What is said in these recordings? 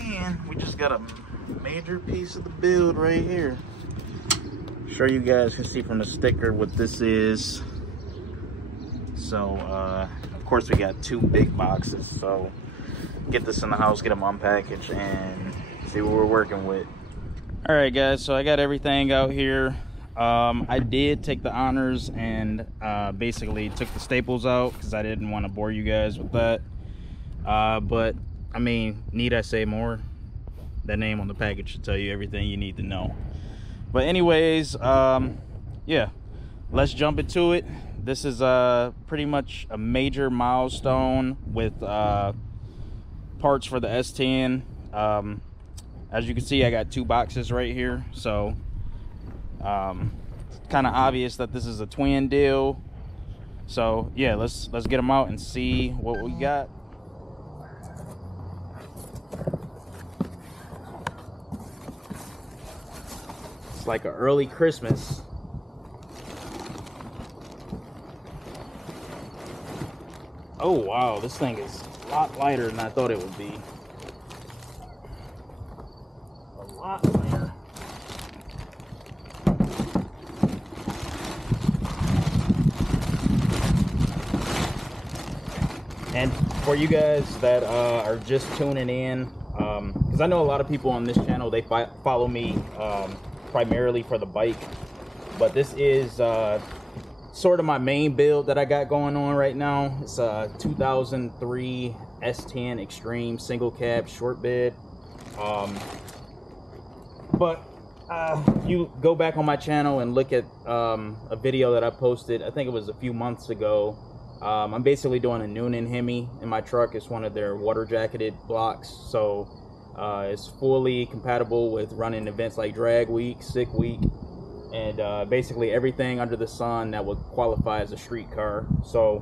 man, we just got a major piece of the build right here. Sure, you guys can see from the sticker what this is. So of course we got 2 big boxes, so get this in the house, get them unpackaged, and see what we're working with. All right guys, so I got everything out here. I did take the honors and basically took the staples out because I didn't want to bore you guys with that. But I mean, need I say more? That name on the package should tell you everything you need to know. But anyways, yeah, let's jump into it. This is pretty much a major milestone with parts for the S10. As you can see, I got 2 boxes right here, so kind of obvious that this is a twin deal. So yeah, let's get them out and see what we got. It's like an early Christmas. Oh wow, this thing is a lot lighter than I thought it would be. A lot lighter. And for you guys that are just tuning in, because I know a lot of people on this channel, they follow me primarily for the bike, but this is sort of my main build that I got going on right now. It's a 2003 S10 Extreme single cab short bed. But you go back on my channel and look at a video that I posted, I think it was a few months ago. I'm basically doing a Noonan Hemi in my truck. It's one of their water jacketed blocks, so it's fully compatible with running events like drag week, sick week, and basically everything under the sun that would qualify as a street car. So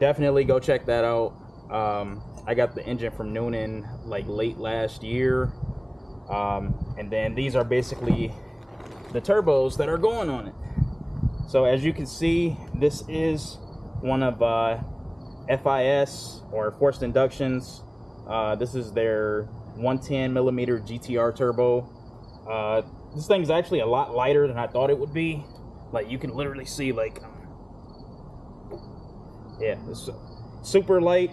definitely go check that out. I got the engine from Noonan like late last year, and then these are basically the turbos that are going on it. So as you can see, this is one of FIS or Forced Inductions. This is their 110 millimeter GTR turbo. This thing is actually a lot lighter than I thought it would be. Like, you can literally see, like, yeah, it's super light.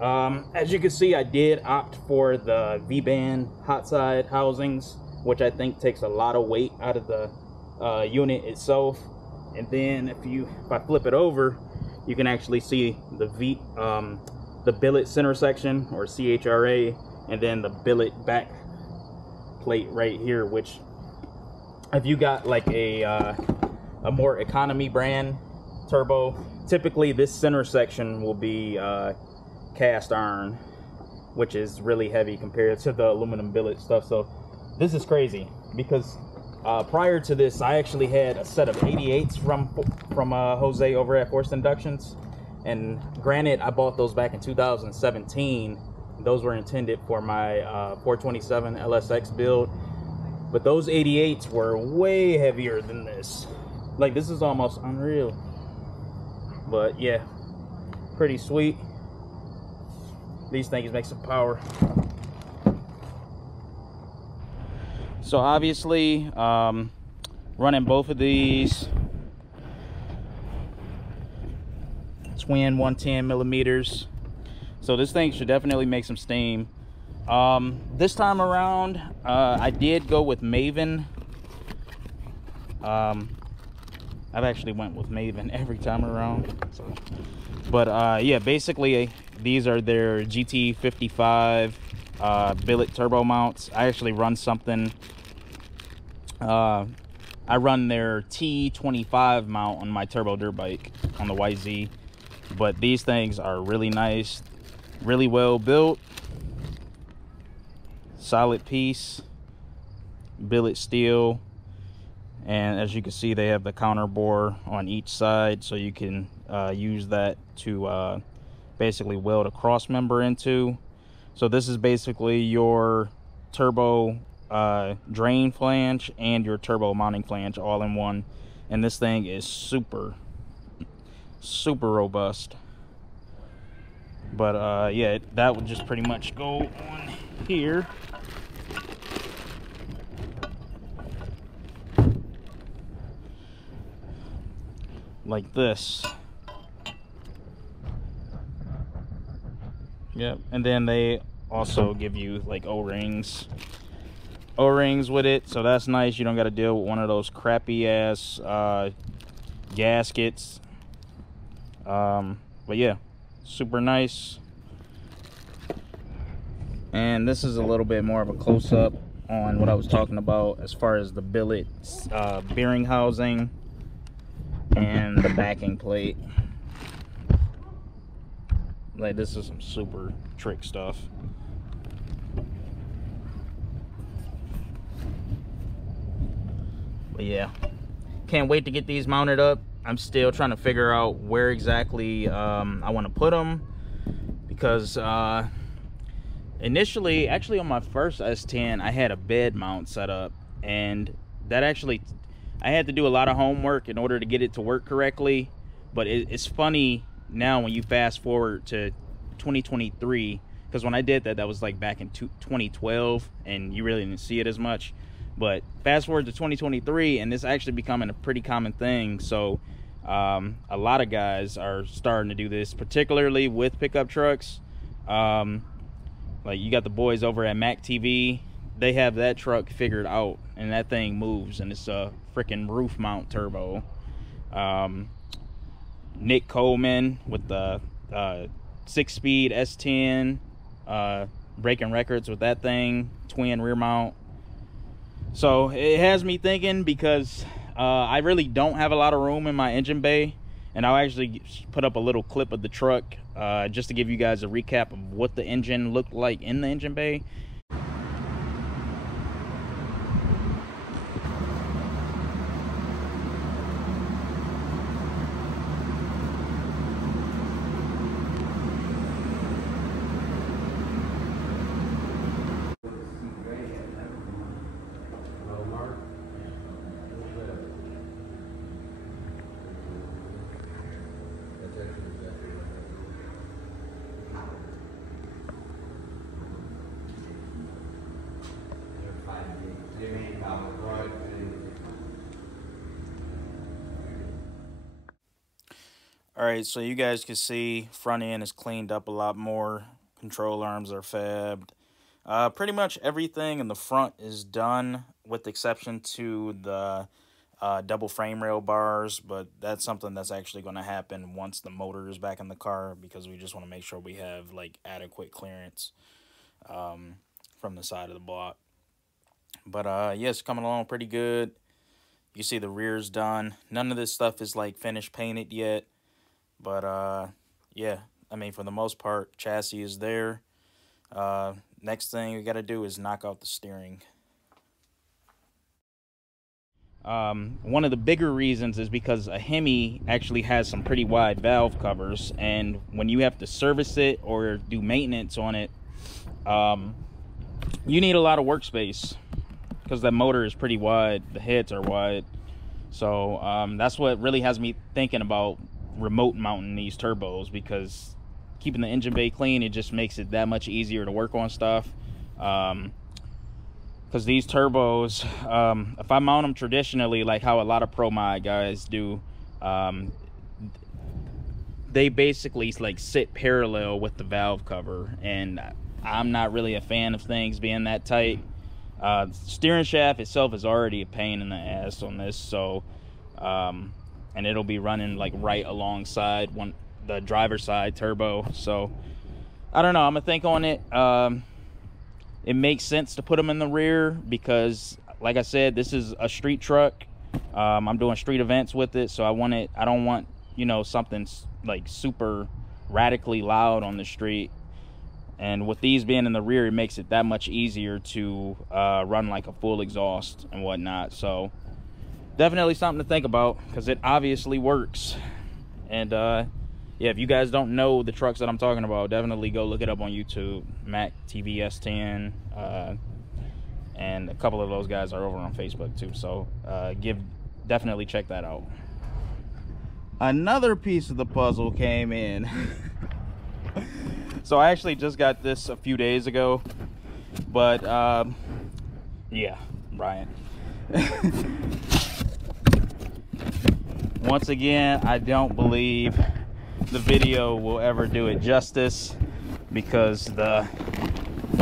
As you can see, I did opt for the V-band hot side housings, which I think takes a lot of weight out of the unit itself. And then if I flip it over, you can actually see the billet center section, or CHRA, and then the billet back plate right here, which if you got like a more economy brand turbo, typically this center section will be cast iron, which is really heavy compared to the aluminum billet stuff. So this is crazy because prior to this, I actually had a set of 88s from Jose over at Forced Inductions, and granted, I bought those back in 2017. Those were intended for my 427 LSX build, but those 88s were way heavier than this. Like, this is almost unreal. But yeah, pretty sweet. These things make some power. So obviously, running both of these twin 110 millimeters. So this thing should definitely make some steam. This time around, I did go with Maven. I've actually went with Maven every time around. So. But yeah, basically these are their GT55 billet turbo mounts. I actually run something. I run their T25 mount on my turbo dirt bike on the YZ. But these things are really nice, really well built, solid piece, billet steel, and as you can see, they have the counter bore on each side, so you can use that to basically weld a cross member into. So this is basically your turbo drain flange and your turbo mounting flange all in one, and this thing is super robust. But yeah, that would just pretty much go on here. Like this. Yep, and then they also give you like O-rings with it, so that's nice. You don't got to deal with one of those crappy ass gaskets. But yeah, super nice. And this is a little bit more of a close-up on what I was talking about as far as the billet bearing housing and the backing plate. Like, this is some super trick stuff. But yeah, can't wait to get these mounted up. I'm still trying to figure out where exactly I want to put them, because initially, actually on my first S10, I had a bed mount set up, and that actually, I had to do a lot of homework in order to get it to work correctly. But it's funny now when you fast forward to 2023, because when I did that, that was like back in 2012, and you really didn't see it as much. But fast forward to 2023, and this actually becoming a pretty common thing. So a lot of guys are starting to do this, particularly with pickup trucks. Like, you got the boys over at Mac TV, they have that truck figured out, and that thing moves, and it's a freaking roof mount turbo. Nick Coleman with the 6-speed S10, breaking records with that thing, twin rear mount. So it has me thinking, because I really don't have a lot of room in my engine bay, and I'll actually put up a little clip of the truck just to give you guys a recap of what the engine looked like in the engine bay. Alright, so you guys can see front end is cleaned up a lot more. Control arms are fabbed. Pretty much everything in the front is done, with the exception to the double frame rail bars, but that's something that's actually going to happen once the motor is back in the car, because we just want to make sure we have like adequate clearance from the side of the block. But yeah, it's coming along pretty good. You see the rear's done. None of this stuff is like finished painted yet. But yeah, I mean, for the most part, chassis is there. Next thing we got to do is knock out the steering. One of the bigger reasons is because a Hemi actually has some pretty wide valve covers, and when you have to service it or do maintenance on it, you need a lot of workspace, because that motor is pretty wide, the heads are wide. So that's what really has me thinking about remote mounting these turbos, because keeping the engine bay clean, it just makes it that much easier to work on stuff. Because these turbos, if I mount them traditionally, like how a lot of pro mod guys do, they basically like sit parallel with the valve cover, and I'm not really a fan of things being that tight. Steering shaft itself is already a pain in the ass on this, so and it'll be running like right alongside the driver's side turbo. So I don't know, I'm gonna think on it. It makes sense to put them in the rear, because like I said, this is a street truck. I'm doing street events with it, so I don't want, you know, something like super radically loud on the street. And with these being in the rear, it makes it that much easier to run like a full exhaust and whatnot. So definitely something to think about, because it obviously works. And yeah, if you guys don't know the trucks that I'm talking about, definitely go look it up on YouTube. Mac TV S10, and a couple of those guys are over on Facebook too, so definitely check that out. Another piece of the puzzle came in. So I actually just got this a few days ago. But yeah, Bryant. Once again, I don't believe the video will ever do it justice, because the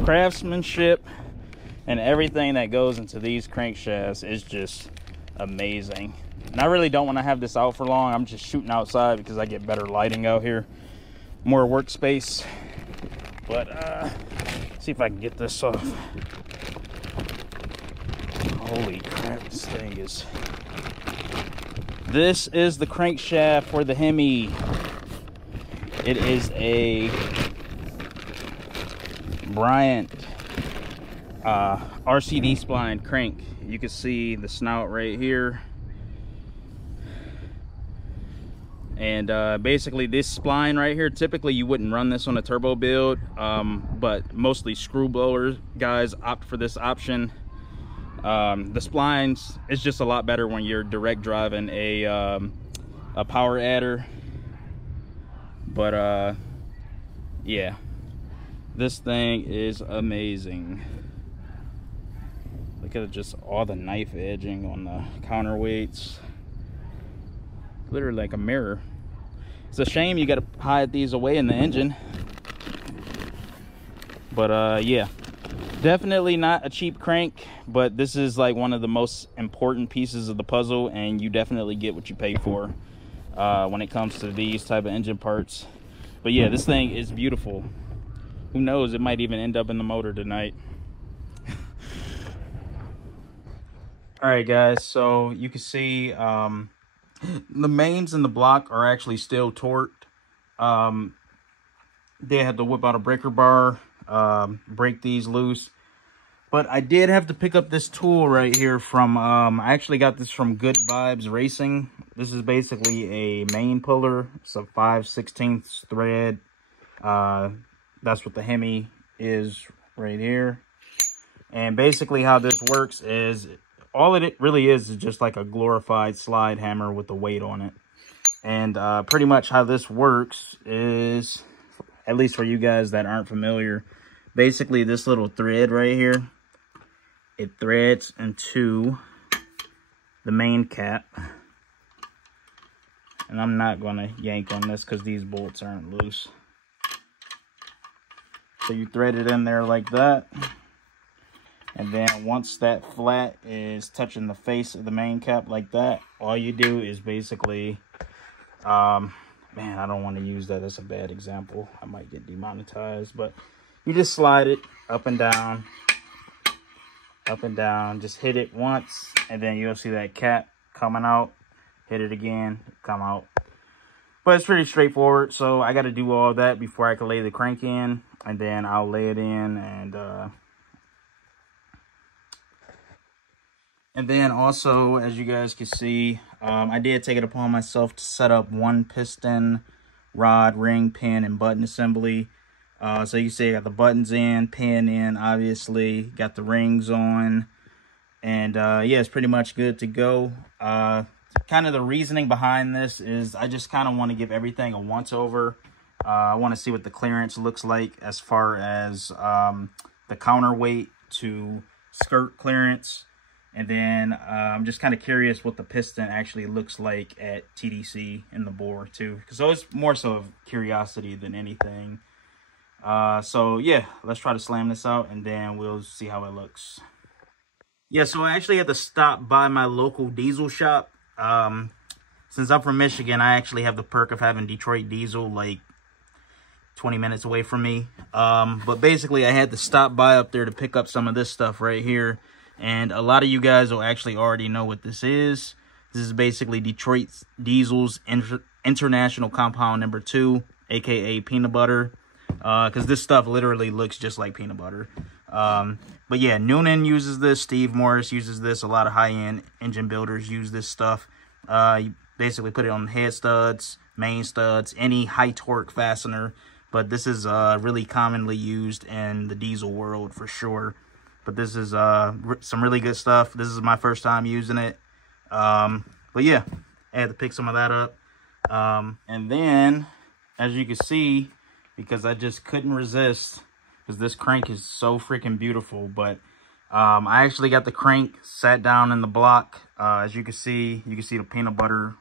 craftsmanship and everything that goes into these crankshafts is just amazing. And I really don't want to have this out for long. I'm just shooting outside because I get better lighting out here, more workspace. But see if I can get this off. Holy crap, this thing is... This is the crankshaft for the Hemi. It is a BRYANT RCD spline crank. You can see the snout right here. And basically this spline right here, typically you wouldn't run this on a turbo build, but mostly screw blower guys opt for this option. The splines is just a lot better when you're direct driving a power adder. But yeah, this thing is amazing. Look at just all the knife edging on the counterweights. Literally like a mirror. It's a shame you got to hide these away in the engine. But yeah, definitely not a cheap crank, but this is like one of the most important pieces of the puzzle, and you definitely get what you pay for when it comes to these type of engine parts. But yeah, this thing is beautiful. Who knows, it might even end up in the motor tonight. All right guys, so you can see the mains in the block are actually still torqued. They had to whip out a breaker bar, break these loose. But I did have to pick up this tool right here from, I actually got this from Good Vibes Racing. This is basically a main puller. It's a 5/16 thread. That's what the Hemi is right here. And basically how this works is, all it really is just like a glorified slide hammer with a weight on it. And pretty much how this works is, at least for you guys that aren't familiar, basically this little thread right here, it threads into the main cap. And I'm not going to yank on this because these bolts aren't loose. So you thread it in there like that. And then once that flat is touching the face of the main cap like that, all you do is basically, man, I don't want to use that as a bad example. I might get demonetized, but you just slide it up and down, just hit it once, and then you'll see that cap coming out. Hit it again, come out. But it's pretty straightforward, so I got to do all that before I can lay the crank in, and then I'll lay it in, and then also, as you guys can see, I did take it upon myself to set up one piston, rod, ring, pin, and button assembly. So you see I got the buttons in, pin in, obviously, got the rings on, and yeah, it's pretty much good to go. Kind of the reasoning behind this is I just kind of want to give everything a once-over. I want to see what the clearance looks like as far as the counterweight to skirt clearance. And then I'm just kind of curious what the piston actually looks like at TDC in the bore too. So it's more so of curiosity than anything. So yeah, let's try to slam this out and then we'll see how it looks. Yeah, so I actually had to stop by my local diesel shop. Since I'm from Michigan, I actually have the perk of having Detroit Diesel like 20 minutes away from me. But basically I had to stop by up there to pick up some of this stuff right here. And a lot of you guys will actually already know what this is. This is basically Detroit Diesel's International Compound Number 2, aka peanut butter. Because this stuff literally looks just like peanut butter. But yeah, Noonan uses this. Steve Morris uses this. A lot of high-end engine builders use this stuff. You basically put it on head studs, main studs, any high torque fastener. But this is really commonly used in the diesel world for sure. But this is some really good stuff. This is my first time using it. But yeah, I had to pick some of that up. And then, as you can see, because I just couldn't resist, because this crank is so freaking beautiful. But I actually got the crank sat down in the block. As you can see the peanut butter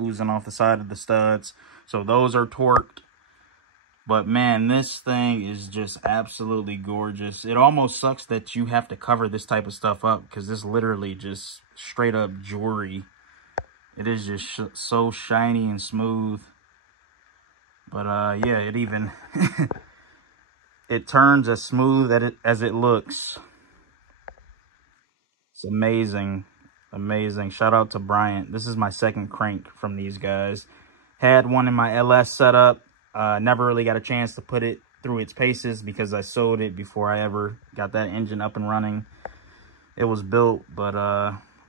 oozing off the side of the studs. So those are torqued. But man, this thing is just absolutely gorgeous. It almost sucks that you have to cover this type of stuff up, because this literally just straight up jewelry. It is just so shiny and smooth. But yeah, it even it turns as smooth as it looks. It's amazing. Amazing. Shout out to BRYANT. This is my second crank from these guys. Had one in my LS setup. Never really got a chance to put it through its paces because I sold it before I ever got that engine up and running. It was built, but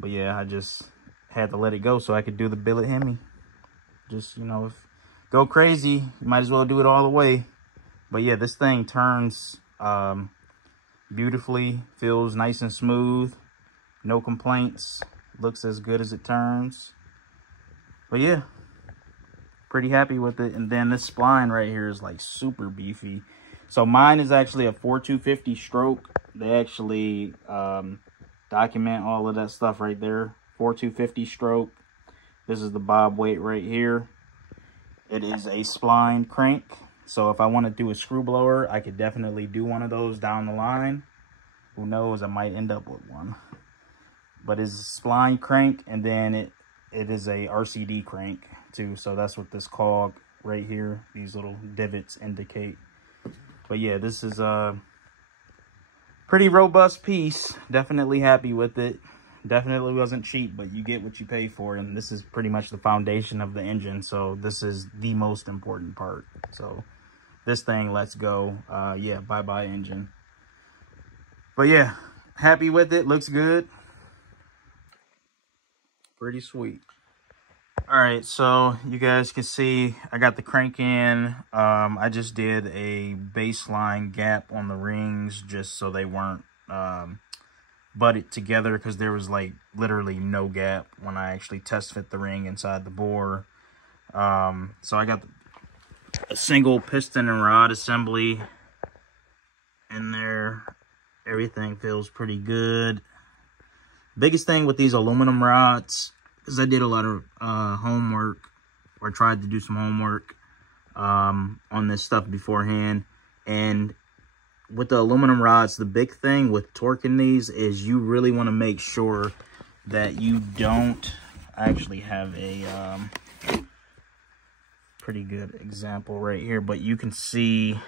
yeah, I just had to let it go so I could do the billet Hemi. Just, you know, if go crazy, you might as well do it all the way. But yeah, this thing turns beautifully, feels nice and smooth, no complaints, looks as good as it turns. But yeah, pretty happy with it. And then this spline right here is like super beefy. So mine is actually a 4250 stroke. They actually document all of that stuff right there. 4250 stroke. This is the bob weight right here. It is a spline crank. So if I want to do a screw blower, I could definitely do one of those down the line. Who knows, I might end up with one. But it's a spline crank, and then it is a RCD crank too. So that's what this cog right here, these little divots indicate. But yeah, this is a pretty robust piece. Definitely happy with it. Definitely wasn't cheap, but you get what you pay for, and this is pretty much the foundation of the engine. So this is the most important part. So this thing, let's go. Yeah, bye-bye engine. But yeah, happy with it. Looks good. Pretty sweet. All right, so you guys can see I got the crank in. I just did a baseline gap on the rings just so they weren't butted together, because there was like literally no gap when I actually test fit the ring inside the bore. So I got a single piston and rod assembly in there. Everything feels pretty good. Biggest thing with these aluminum rods, because I did a lot of homework, or tried to do some homework on this stuff beforehand, and with the aluminum rods, the big thing with torquing these is you really want to make sure that you don't actually have a pretty good example right here, but you can see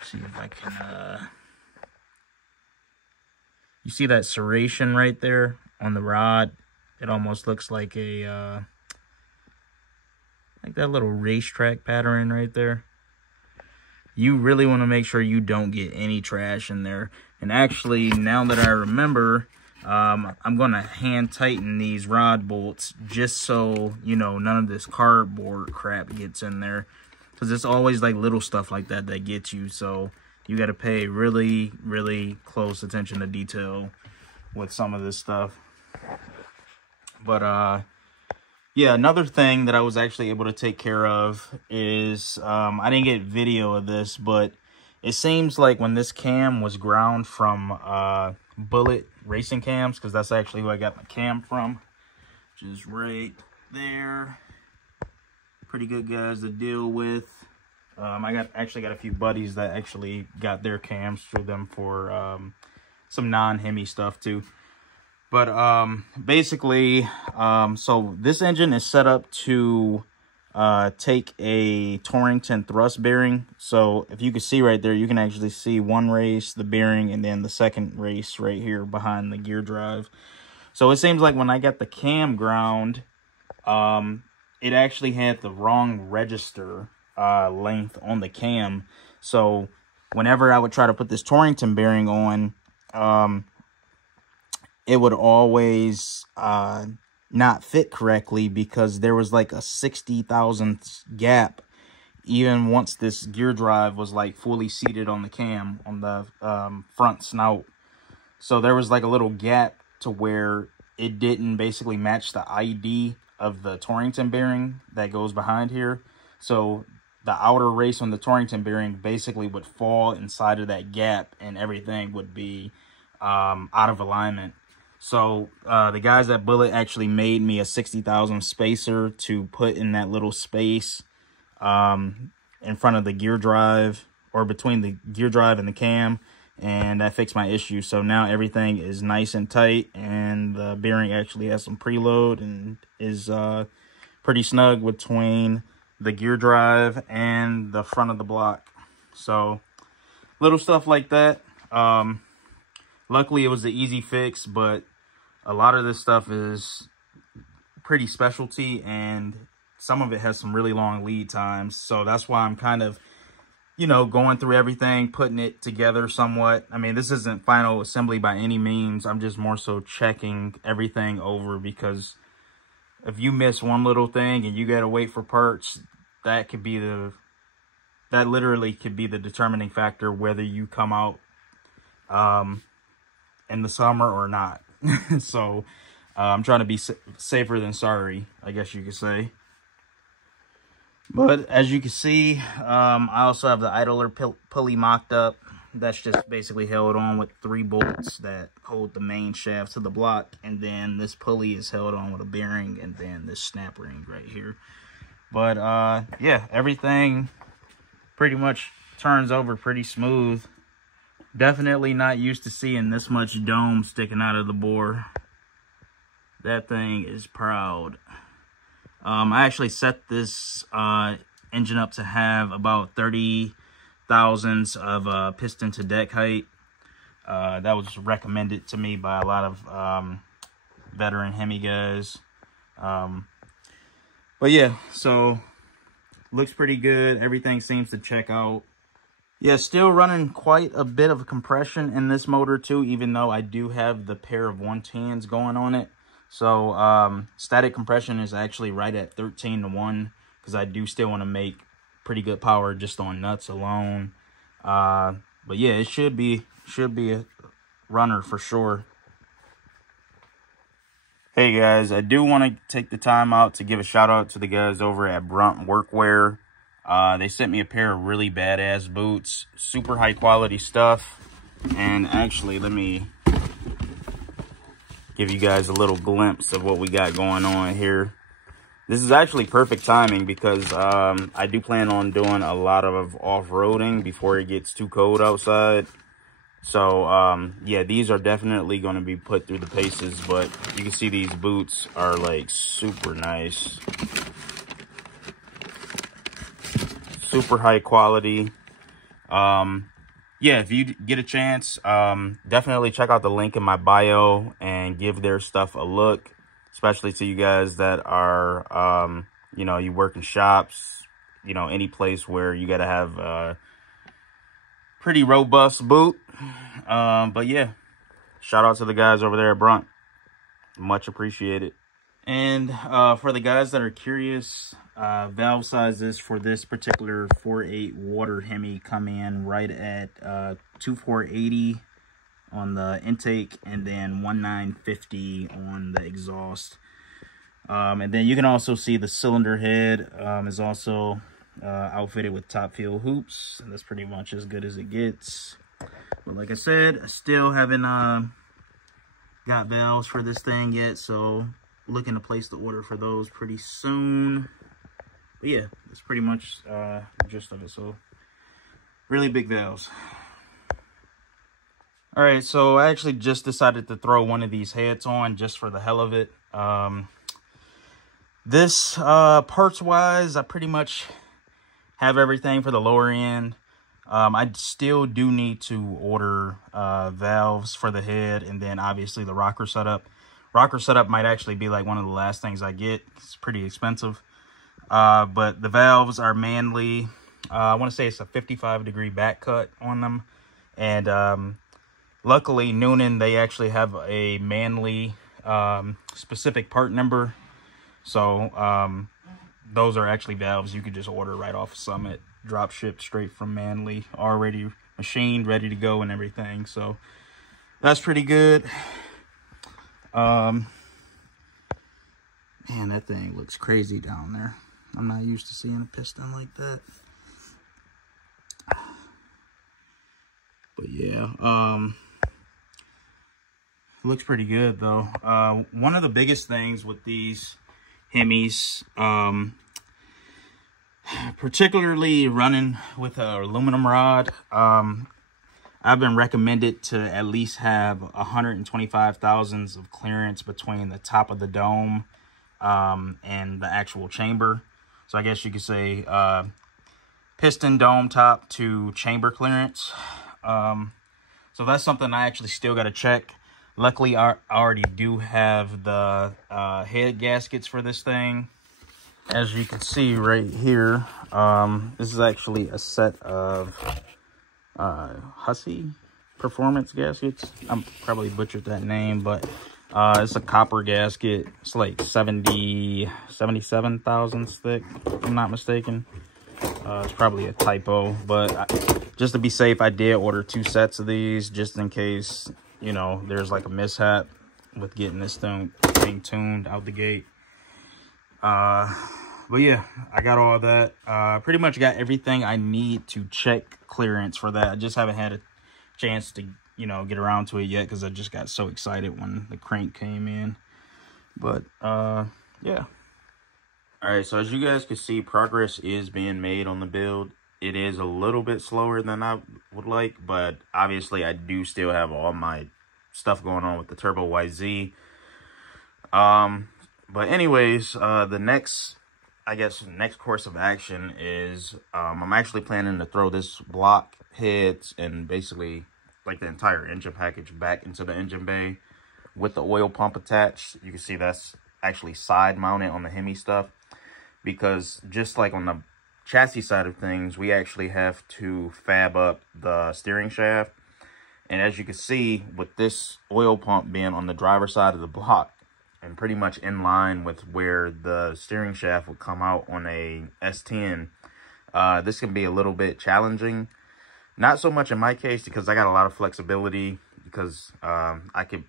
if I can you see that serration right there on the rod. It almost looks like a like that little racetrack pattern right there. You really want to make sure you don't get any trash in there. And actually, now that I remember, I'm going to hand tighten these rod bolts just so, you know, none of this cardboard crap gets in there. Because it's always like little stuff like that that gets you. So you got to pay really, really close attention to detail with some of this stuff. But, yeah, another thing that I was actually able to take care of is, I didn't get video of this, but it seems like when this cam was ground from BILLET racing cams, because that's actually who I got my cam from, which is right there. Pretty good guys to deal with. I actually got a few buddies that actually got their cams through them for some non-Hemi stuff too. But basically, so this engine is set up to take a Torrington thrust bearing. So if you can see right there, you can actually see one race, the bearing, and then the second race right here behind the gear drive. So it seems like when I got the cam ground, it actually had the wrong register length on the cam. So whenever I would try to put this Torrington bearing on, it would always not fit correctly, because there was like a 60 thousandths gap even once this gear drive was like fully seated on the cam, on the front snout. So there was like a little gap to where it didn't basically match the ID of the Torrington bearing that goes behind here. So the outer race on the Torrington bearing basically would fall inside of that gap, and everything would be out of alignment. So the guys at Billet actually made me a 60,000 spacer to put in that little space in front of the gear drive, or between the gear drive and the cam, and that fixed my issue. So now everything is nice and tight, and the bearing actually has some preload and is pretty snug between the gear drive and the front of the block. So little stuff like that. Luckily it was an easy fix, but a lot of this stuff is pretty specialty, and some of it has some really long lead times. So that's why I'm kind of, you know, going through everything, putting it together somewhat. I mean, this isn't final assembly by any means. I'm just more so checking everything over, because if you miss one little thing and you gotta wait for parts, that could be that literally could be the determining factor whether you come out in the summer or not. So I'm trying to be safer than sorry, I guess you could say. But as you can see, I also have the idler pulley mocked up. That's just basically held on with 3 bolts that hold the main shaft to the block. And then this pulley is held on with a bearing, and then this snap ring right here. But yeah, everything pretty much turns over pretty smooth. Definitely not used to seeing this much dome sticking out of the bore. That thing is proud. I actually set this engine up to have about 30 thousandths of piston to deck height. That was recommended to me by a lot of veteran Hemi guys. But yeah, so looks pretty good. Everything seems to check out. Yeah, still running quite a bit of compression in this motor too, even though I do have the pair of 110s going on it. So static compression is actually right at 13 to 1, because I do still want to make pretty good power just on nuts alone. But yeah, it should be a runner for sure. Hey guys, I do want to take the time out to give a shout out to the guys over at BRYANT Workwear. They sent me a pair of really badass boots, super high quality stuff. And actually, let me give you guys a little glimpse of what we got going on here. This is actually perfect timing, because I do plan on doing a lot of off-roading before it gets too cold outside. So yeah, these are definitely going to be put through the paces, but you can see these boots are like super nice. Super high quality. Yeah, if you get a chance, definitely check out the link in my bio and give their stuff a look, especially to you guys that are, you know, you work in shops, you know, any place where you got to have a pretty robust boot. But yeah, shout out to the guys over there at BRYANT. Much appreciated. And for the guys that are curious, valve sizes for this particular 4.8 water Hemi come in right at 2480 on the intake, and then 1950 on the exhaust. And then you can also see the cylinder head is also outfitted with top field hoops. And that's pretty much as good as it gets. But like I said, I still haven't got valves for this thing yet, so looking to place the order for those pretty soon. But yeah, that's pretty much the gist of it. So really big valves. All right, so I actually just decided to throw one of these heads on just for the hell of it. This parts wise, I pretty much have everything for the lower end. I still do need to order valves for the head, and then obviously the rocker setup. Rocker setup might actually be like one of the last things I get. It's pretty expensive. But the valves are Manley. I want to say it's a 55-degree back cut on them. And luckily, Noonan, they actually have a Manley specific part number. So those are actually valves you could just order right off Summit. Drop shipped straight from Manley. Already machined, ready to go and everything. So that's pretty good. Man, that thing looks crazy down there. I'm not used to seeing a piston like that. But yeah, looks pretty good though. One of the biggest things with these Hemis, particularly running with an aluminum rod, I've been recommended to at least have 125 thousandths of clearance between the top of the dome and the actual chamber. So I guess you could say piston dome top to chamber clearance. So that's something I actually still got to check. Luckily, I already do have the head gaskets for this thing. As you can see right here, this is actually a set of Hussey performance gaskets. I'm probably butchered that name, but it's a copper gasket. It's like 77 thousandths thick, if I'm not mistaken. It's probably a typo, but just to be safe, I did order 2 sets of these just in case, you know, there's like a mishap with getting this thing tuned out the gate. But yeah, I got all that. Pretty much got everything I need to check clearance for that. I just haven't had a chance to, you know, get around to it yet because I just got so excited when the crank came in. But yeah. All right, so as you guys can see, progress is being made on the build. It is a little bit slower than I would like, but obviously I do still have all my stuff going on with the Turbo YZ. But anyways, the next course of action is I'm actually planning to throw this block heads and basically like the entire engine package back into the engine bay with the oil pump attached. You can see that's actually side mounted on the Hemi stuff, because just like on the chassis side of things, we actually have to fab up the steering shaft. And as you can see, with this oil pump being on the driver's side of the block and pretty much in line with where the steering shaft would come out on a S10, this can be a little bit challenging. Not so much in my case because I got a lot of flexibility, because I could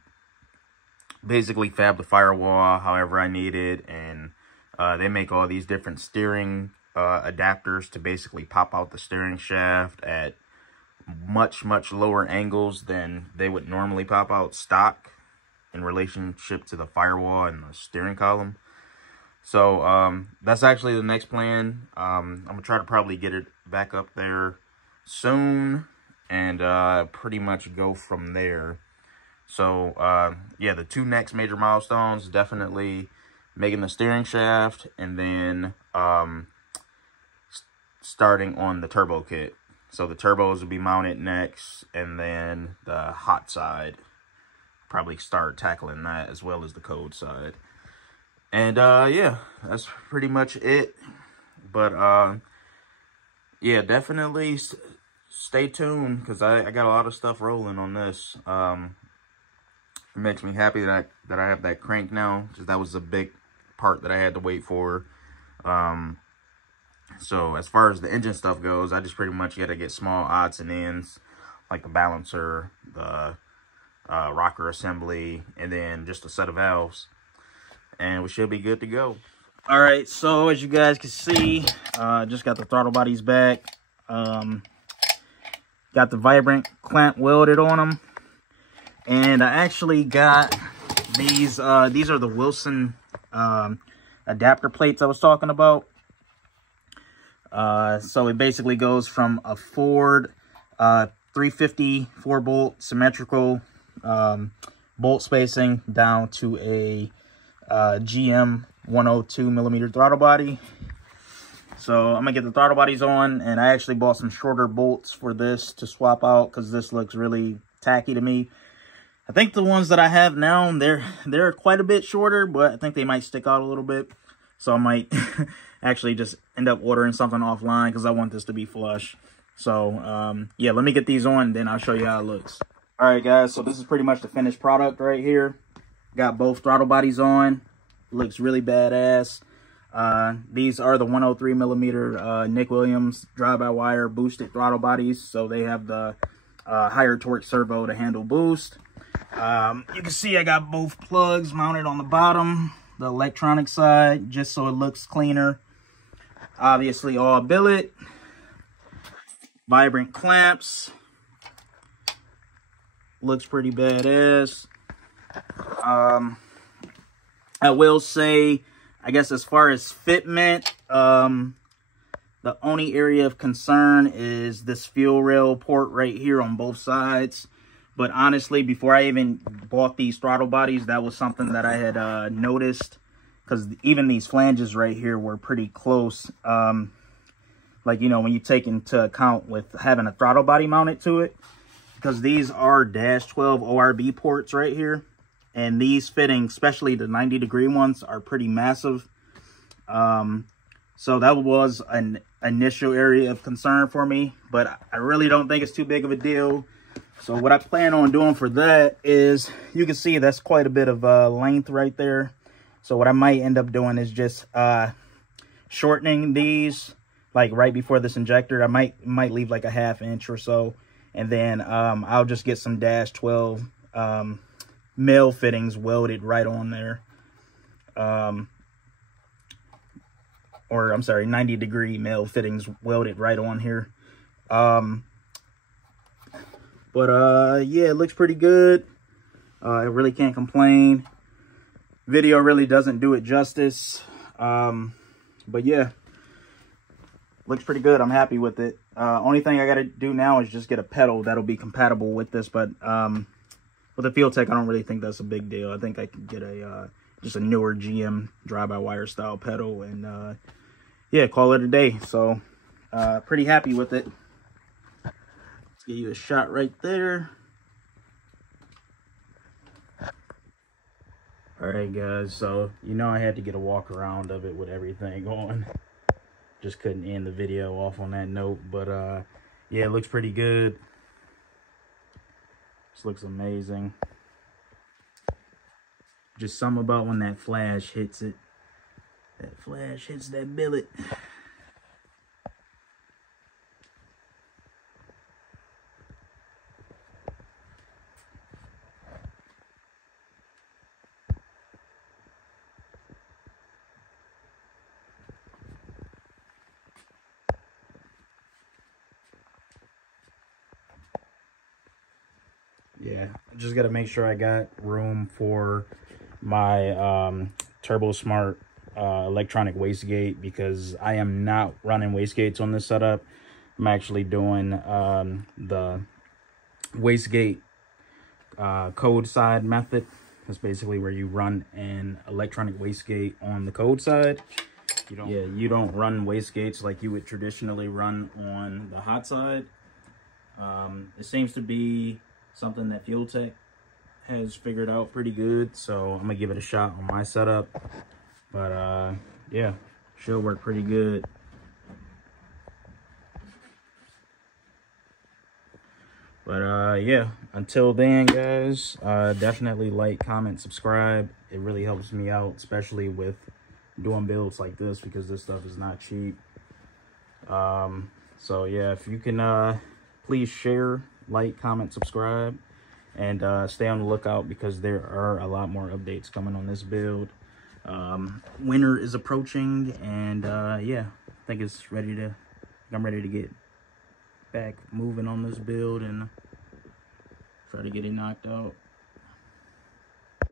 basically fab the firewall however I need it, and they make all these different steering adapters to basically pop out the steering shaft at much lower angles than they would normally pop out stock in relationship to the firewall and the steering column. So that's actually the next plan. I'm gonna try to probably get it back up there soon and pretty much go from there. So yeah, the 2 next major milestones, definitely making the steering shaft, and then starting on the turbo kit. So the turbos will be mounted next, and then the hot side, probably start tackling that as well as the cold side. And yeah, that's pretty much it. But yeah, definitely stay tuned, because I got a lot of stuff rolling on this. It makes me happy that I have that crank now, because that was a big part that I had to wait for. So as far as the engine stuff goes, I just pretty much got to get small odds and ends, like the balancer, the rocker assembly, and then just a set of valves, and we should be good to go. All right, so as you guys can see, just got the throttle bodies back. Got the vibrant clamp welded on them, and I actually got these. These are the Wilson adapter plates I was talking about. So it basically goes from a Ford 350 4-bolt symmetrical bolt spacing down to a GM 102 millimeter throttle body. So I'm gonna get the throttle bodies on, and I actually bought some shorter bolts for this to swap out, because this looks really tacky to me. I think the ones that I have now, they're quite a bit shorter, but I think they might stick out a little bit. So I might actually just end up ordering something offline, because I want this to be flush. So yeah, let me get these on, then I'll show you how it looks. All right, guys, so this is pretty much the finished product right here. Got both throttle bodies on. Looks really badass. These are the 103 millimeter Nick Williams drive-by-wire boosted throttle bodies. So they have the higher torque servo to handle boost. You can see I got both plugs mounted on the bottom, the electronic side, just so it looks cleaner. Obviously all billet, vibrant clamps, looks pretty badass. I will say, I guess as far as fitment, the only area of concern is this fuel rail port right here on both sides. But honestly, before I even bought these throttle bodies, that was something that I had noticed. Because even these flanges right here were pretty close. Like, you know, when you take into account with having a throttle body mounted to it. Because these are -12 ORB ports right here. And these fittings, especially the 90-degree ones, are pretty massive. So that was an initial area of concern for me. But I really don't think it's too big of a deal. So what I plan on doing for that is, you can see that's quite a bit of length right there. So what I might end up doing is just shortening these, like right before this injector. I might leave like a 1/2 inch or so. And then I'll just get some -12 male fittings welded right on there. Or I'm sorry, 90-degree male fittings welded right on here. Yeah, it looks pretty good. I really can't complain. Video really doesn't do it justice. But yeah, looks pretty good. I'm happy with it. Only thing I got to do now is just get a pedal that'll be compatible with this. But with the Fuel Tech, I don't really think that's a big deal. I think I could get a just a newer GM drive-by-wire style pedal, and yeah, call it a day. So pretty happy with it. Let's give you a shot right there. All right, guys, so you know I had to get a walk around of it with everything on. Just couldn't end the video off on that note, but yeah, it looks pretty good. This looks amazing. Just something about when that flash hits it. That flash hits that billet. Yeah, just got to make sure I got room for my Turbo Smart electronic wastegate, because I am not running wastegates on this setup. I'm actually doing the wastegate code side method. That's basically where you run an electronic wastegate on the code side. You don't run wastegates like you would traditionally run on the hot side. It seems to be something that Fuel Tech has figured out pretty good, so I'm gonna give it a shot on my setup. But yeah, should work pretty good. But yeah, until then, guys, definitely like, comment, subscribe. It really helps me out, especially with doing builds like this, because this stuff is not cheap. So yeah, if you can please share, like, comment, subscribe, and stay on the lookout, because there are a lot more updates coming on this build. Winter is approaching, and yeah, I think I'm ready to get back moving on this build and try to get it knocked out.